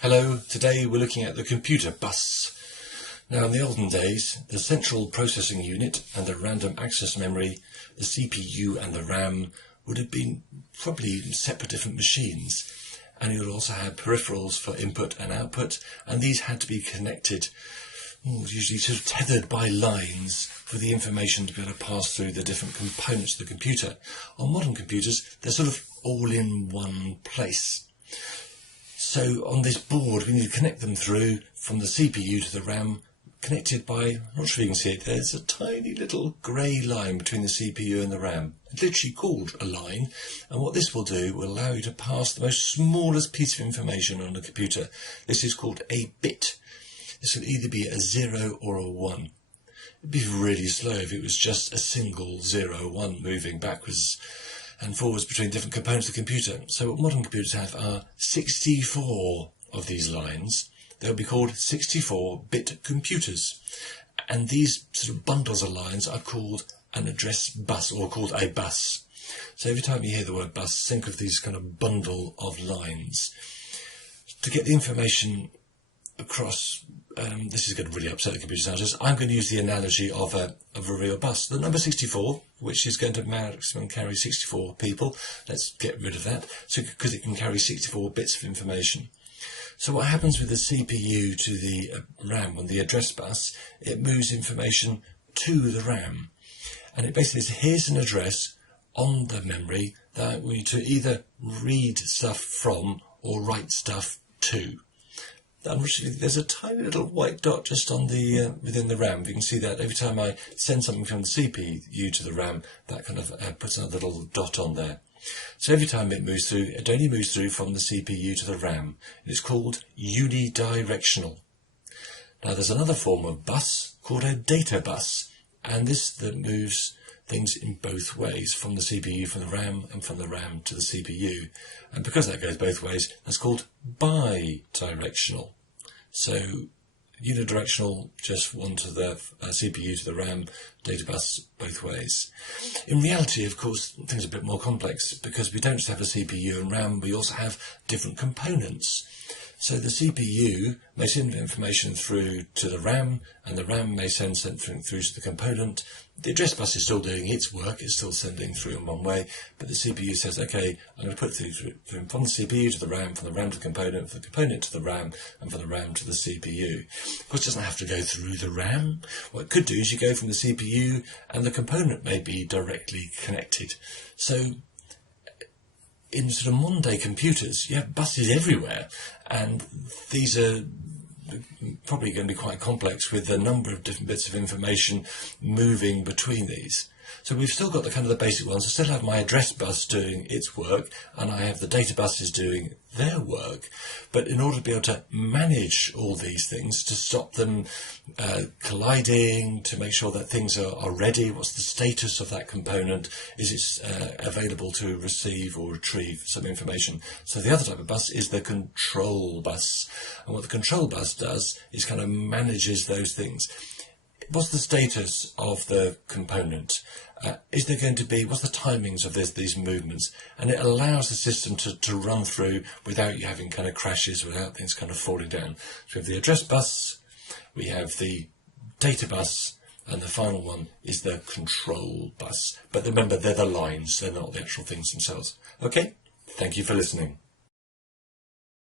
Hello, today we're looking at the computer bus. Now in the olden days, the central processing unit and the random access memory, the CPU and the RAM, would have been probably separate different machines. And you would also have peripherals for input and output, and these had to be connected, usually sort of tethered by lines for the information to be able to pass through the different components of the computer. On modern computers, they're sort of all in one place. So on this board we need to connect them through from the CPU to the RAM, connected by, I'm not sure if you can see it, there's a tiny little grey line between the CPU and the RAM. It's literally called a line, and what this will do will allow you to pass the most smallest piece of information on the computer. This is called a bit. This will either be a 0 or a 1. It'd be really slow if it was just a single 0, 1 moving backwards and forwards between different components of the computer. So what modern computers have are 64 of these lines. They'll be called 64-bit computers. And these sort of bundles of lines are called an address bus, or called a bus. So every time you hear the word bus, think of these kind of bundle of lines. To get the information across, this is going to really upset the computer scientists, I'm going to use the analogy of a real bus. The number 64, which is going to maximum carry 64 people, let's get rid of that, because it can carry 64 bits of information. So what happens with the CPU to the RAM on the address bus, it moves information to the RAM. And it basically says, here's an address on the memory that we need to either read stuff from or write stuff to. Unfortunately, there's a tiny little white dot just on the within the RAM. You can see that every time I send something from the CPU to the RAM, that kind of puts another little dot on there. So every time it moves through, it only moves through from the CPU to the RAM. It's called unidirectional. Now there's another form of bus called a data bus, and this that moves things in both ways, from the CPU, from the RAM, and from the RAM to the CPU. And because that goes both ways, that's called bidirectional. So unidirectional, just one to the CPU to the RAM, data bus both ways. In reality, of course, things are a bit more complex, because we don't just have a CPU and RAM, we also have different components. So the CPU may send information through to the RAM, and the RAM may send something through to the component. The address bus is still doing its work, it's still sending through in one way, but the CPU says, okay, I'm going to put it through from the CPU to the RAM, from the RAM to the component, from the component to the RAM, and from the RAM to the CPU. Of course, it doesn't have to go through the RAM. What it could do is you go from the CPU, and the component may be directly connected. So in sort of modern day computers, you have buses everywhere, and these are probably going to be quite complex with a number of different bits of information moving between these. So we've still got the kind of the basic ones. I still have my address bus doing its work, and I have the data buses doing their work. But in order to be able to manage all these things, to stop them colliding, to make sure that things are ready, what's the status of that component, is it available to receive or retrieve some information. So the other type of bus is the control bus. And what the control bus does is kind of manages those things. What's the status of the component? Is there going to be, what's the timings of these movements? And it allows the system to run through without you having kind of crashes, without things kind of falling down. So we have the address bus, we have the data bus, and the final one is the control bus. But remember, they're the lines, they're not the actual things themselves. Okay, thank you for listening.